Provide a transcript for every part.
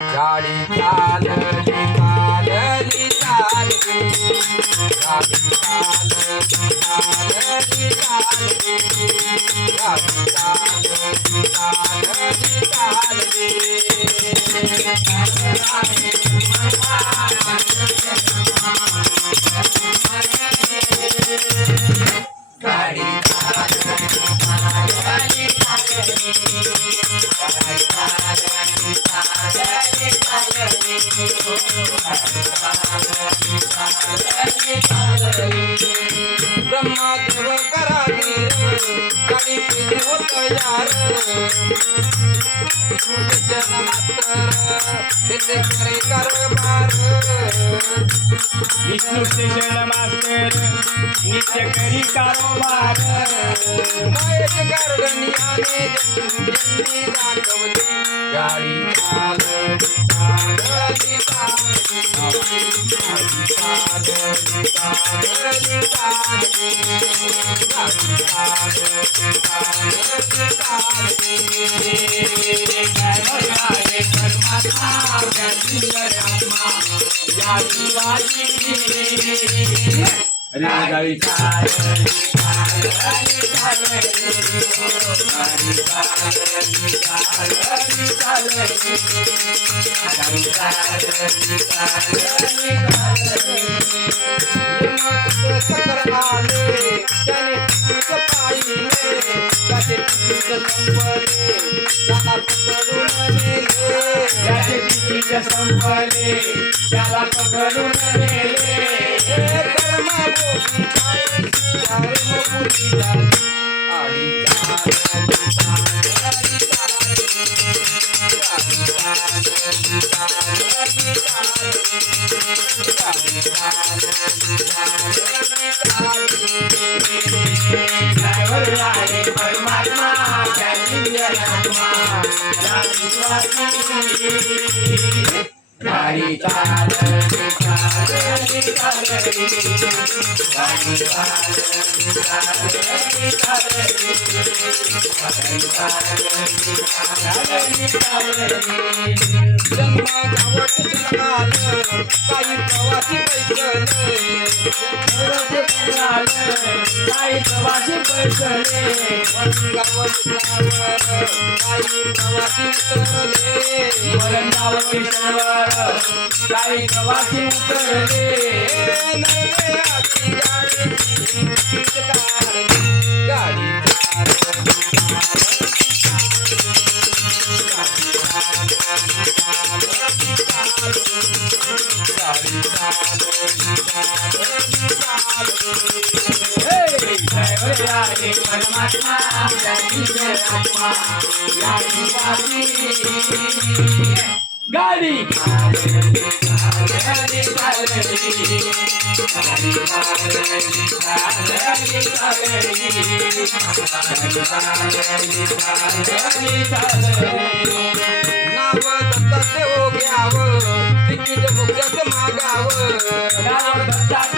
गाडी चालली चालली चालली. गाडी चालली चालली चालली. गाडी चालली. Yeah. विष्णू स्टेशन मास्तर नित्य करी कारोबार महेश गार्डनियाने जंगी दाखवली गाडी चालली चालली चालली चालली चालली गाडी चालली संपले. त्याला पकडून नेले. हे कर्मा गाडी चालली चालली चालली काही प्रवासी पैसे काही प्रवासी उतरले वरंगाव स्टेशनवर परमात्मा गाडी. नाव दत्ताचे हो घ्यावं तिकीट मुख्यात मागावं नाव दत्ताचं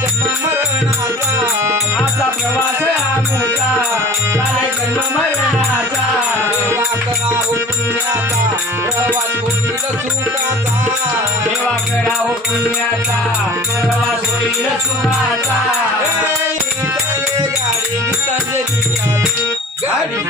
जन्म मरणाचा असा प्रवास आमचा जन्म मरणाचा देवा करावं पुण्याचा प्रवास होईल सुखाचा गाडी गाडी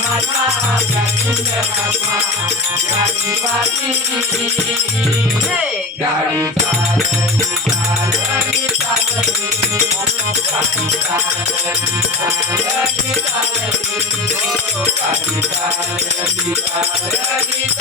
गाडी चालली चालली चालली गाडी चालली चालली चालली गाडी चालली चालली चालली